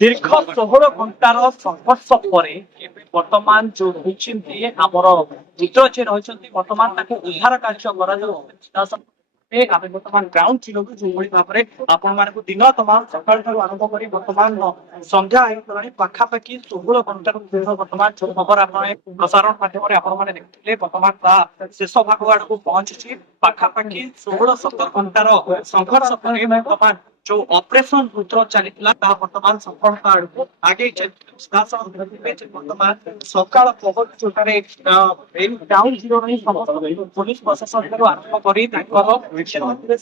দীর্ঘ 16 ঘণ্টার সংঘর্ষ পরে বর্তমান ଯୋଉ ହୋଇଛନ୍ତି ଆମର ମିତ୍ର ଯିଏ ରହିଛନ୍ତି ବର୍ତ୍ତମାନ ତାକୁ ଉଦ୍ଧାର କାର୍ଯ୍ୟ କରାଯାଉଛି। ଆମେ ବର୍ତ୍ତମାନ ଗ୍ରାଉଣ୍ଡ ଜିରୋକୁ ଯୋଉଭଳି ଭାବରେ ଆପଣମାନଙ୍କୁ ଦିନ ତମାମ ସକାଳ ଠାରୁ ଆରମ୍ଭ କରି ବର୍ତ୍ତମାନ ସନ୍ଧ୍ୟା ହେଇଗଲାଣି ପାଖାପାଖି 16 ଘଣ୍ଟାରୁ ବର୍ତ୍ତମାନ ଯୋଉ ଖବର ଆପଣ ପ୍ରସାରଣ ମାଧ୍ୟମରେ ଆପଣମାନେ ଦେଖିଥିଲେ ବର୍ତ୍ତମାନ ତାହା ଶେଷ ଭାଗ ଆଡକୁ ପହଞ୍ଚିଛି। ପାଖାପାଖି 16-17 ଘଣ୍ଟାର ସଂଘର୍ଷ ପରେ ବର୍ତ୍ତମାନ ଯୋଉ ଅପରେସନ ରୁଦ୍ର ଚାଲିଥିଲା ତାହା ବର୍ତ୍ତମାନ ସଫଳତା ଆଡକୁ ଆଗେଇ ଚାଲିଛି। ବର୍ତ୍ତମାନ ସକାଳ ପହର ଯୋଉଠାରେ ଗ୍ରାଉଣ୍ଡ ଜିରୋ ହିଁ ସମସ୍ତ ପୋଲିସ ପ୍ରଶାସନ ଠାରୁ ଆରମ୍ଭ କରି ତାଙ୍କର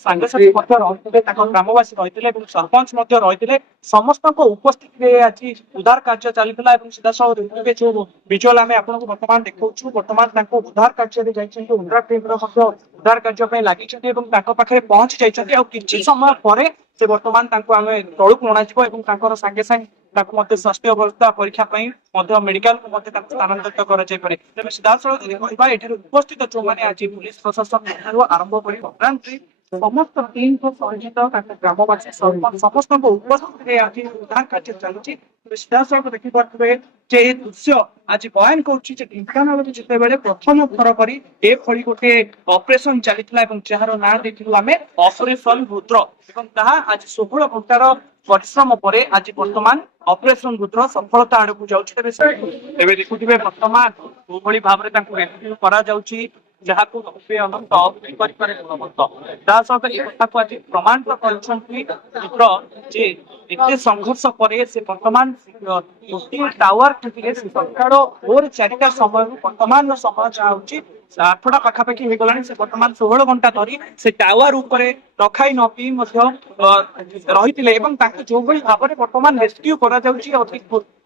ସାଙ୍ଗସାଥି ମଧ୍ୟ ରହିଥିଲେ, ତାଙ୍କ ଗ୍ରାମବାସୀ ରହିଥିଲେ ଏବଂ ସରପଞ୍ଚ ମଧ୍ୟ ରହିଥିଲେ। ସମସ୍ତଙ୍କ ଉପସ୍ଥିତିରେ ଆଜି ଉଦ୍ଧାର କାର୍ଯ୍ୟ ଚାଲିଥିଲା ଏବଂ ସିଧାସଳଖ ଦେଖିବେ ଯୋଉ ଭିଜୁଆଲ ଆମେ ଆପଣଙ୍କୁ ବର୍ତ୍ତମାନ ଦେଖାଉଛୁ ବର୍ତ୍ତମାନ ତାଙ୍କୁ ଉଦ୍ଧାର କାର୍ଯ୍ୟରେ ଯାଇଛନ୍ତି ଉଦ୍ଧାର ଟିମର ମଧ୍ୟ ଉଦ୍ଧାର କାର୍ଯ୍ୟ ପାଇଁ ଲାଗିଛନ୍ତି ଏବଂ ତାଙ୍କ ପାଖରେ ପହଞ୍ଚି ଯାଇଛନ୍ତି। ଆଉ କିଛି ସମୟ ପରେ ସେ ବର୍ତ୍ତମାନ ତାଙ୍କୁ ଆମେ ତଳକୁ ଅଣାଯିବ ଏବଂ ତାଙ୍କର ସାଙ୍ଗେ ସାଙ୍ଗେ ତାକୁ ମଧ୍ୟ ସ୍ୱାସ୍ଥ୍ୟ ଅବସ୍ଥା ପରୀକ୍ଷା ପାଇଁ ମଧ୍ୟ ମେଡିକାଲକୁ ମଧ୍ୟ ତାଙ୍କୁ ସ୍ଥାନାନ୍ତରିତ କରାଯାଇପାରେ। ତେବେ ସିଧାସଳଖ ଯଦି କହିବା ଏଠାରେ ଉପସ୍ଥିତ ଯୋଉମାନେ ଆଜି ପୁଲିସ ପ୍ରଶାସନ ଠାରୁ ଆରମ୍ଭ କରି ଅଗ୍ରାମୀ ସମସ୍ତ ଟିମଙ୍କ ସହିତ ତାଙ୍କ ଗ୍ରାମବାସୀ ସରପଞ୍ଚ ସମସ୍ତଙ୍କ ଉପସ୍ଥିତିରେ ଆଜି ଉଦ୍ଧାର କାର୍ଯ୍ୟ ଚାଲୁଛି। ସିଧାସଳଖ ଦେଖିପାରୁଥିବେ ଯେ ଏ ଦୃଶ୍ୟ ଆଜି ବୟାନ କରୁଛି ଯେ ଢେଙ୍କାନାଳରେ ଯେତେବେଳେ ପ୍ରଥମ ଥର କରି ଏଭଳି ଗୋଟେ ଅପରେସନ ଚାଲିଥିଲା ଏବଂ ଯାହାର ନାଁ ଦେଇଥିଲୁ ଆମେ ଅପରେସନ ରୁଦ୍ର ଏବଂ ତାହା ଆଜି 16 ଘଣ୍ଟାର ପରିଶ୍ରମ ପରେ ଆଜି ବର୍ତ୍ତମାନ ଅପରେସନ ରୁଦ୍ର ସଫଳତା ଆଡକୁ ଯାଉଛି। ତେବେ ଦେଖୁଥିବେ ବର୍ତ୍ତମାନ କୋଉଭଳି ଭାବରେ ତାଙ୍କୁ ରେସ୍କ୍ୟୁ କରାଯାଉଛି ଯାହାକୁ ଅନନ୍ତ କରିପାରେ ତା ସହିତ ଏ କଥାକୁ ଆଜି ପ୍ରମାଣିତ କରିଛନ୍ତି ରୁଦ୍ର ଯେ ଏତେ ସଂଘର୍ଷ ପରେ ସେ ବର୍ତ୍ତମାନ ଗୋଟିଏ ଟାୱାର ଥିଲେ ସେ ସକାଳ ଭୋର 4ଟା ସମୟରୁ ବର୍ତ୍ତମାନର ସମୟ ଯାହା ହଉଛି 8ଟା ପାଖାପାଖି ହେଇଗଲାଣି। ସେ ବର୍ତ୍ତମାନ 16 ଘଣ୍ଟା ଧରି ସେ ଟାୱାର ଉପରେ ରଖାଇ ନ ପିଇ ମଧ୍ୟ ରହିଥିଲେ ଏବଂ ତାଙ୍କୁ ଯୋଉଭଳି ଭାବରେ ବର୍ତ୍ତମାନ ରେସ୍କ୍ୟୁ କରାଯାଉଛି ଅତି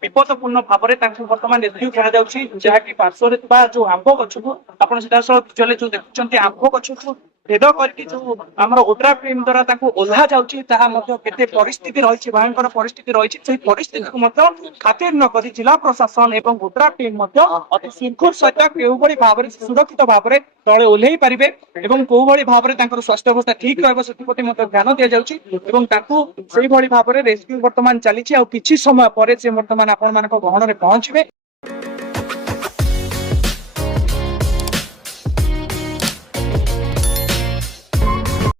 ବିପଦପୂର୍ଣ୍ଣ ଭାବରେ ତାଙ୍କୁ ବର୍ତ୍ତମାନ ରେସ୍କ୍ୟୁ କରାଯାଉଛି ଯାହାକି ପାର୍ଶ୍ୱରେ ଥିବା ଯୋଉ ଆମ୍ବ ଗଛକୁ ଆପଣ ସିଧାସଳଖ ଯୋଉ ଦେଖୁଛନ୍ତି ଆମ୍ବ ଗଛକୁ ଭେଦ କରିକି ଯୋଉ ଆମର ଓଡ୍ରାଫ ଟିମ ଦ୍ୱାରା ତାଙ୍କୁ ଓହ୍ଲା ଯାଉଛି ତାହା ମଧ୍ୟ କେତେ ପରିସ୍ଥିତି ରହିଛି ଭୟଙ୍କର ପରିସ୍ଥିତି ରହିଛି ସେଇ ପରିସ୍ଥିତିକୁ ମଧ୍ୟ ଖାତିର ନ କରି ଜିଲ୍ଲା ପ୍ରଶାସନ ଏବଂ ଓଡ୍ରାଫ ଟିମ ମଧ୍ୟ ଅତି ଶୃଙ୍ଖଳ ସହିତ କେଉଁଭଳି ଭାବରେ ସୁରକ୍ଷିତ ଭାବରେ ତଳେ ଓହ୍ଲେଇ ପାରିବେ ଏବଂ କୋଉଭଳି ଭାବରେ ତାଙ୍କର ସ୍ୱାସ୍ଥ୍ୟ ଅବସ୍ଥା ଠିକ ରହିବ ସେଥିପ୍ରତି ମଧ୍ୟ ଧ୍ୟାନ ଦିଆଯାଉଛି ଏବଂ ତାଙ୍କୁ ସେଇଭଳି ଭାବରେ ରେସ୍କ୍ୟୁ ବର୍ତ୍ତମାନ ଚାଲିଛି। ଆଉ କିଛି ସମୟ ପରେ ସେ ବର୍ତ୍ତମାନ ଆପଣମାନଙ୍କ ଗହଣରେ ପହଞ୍ଚିବେ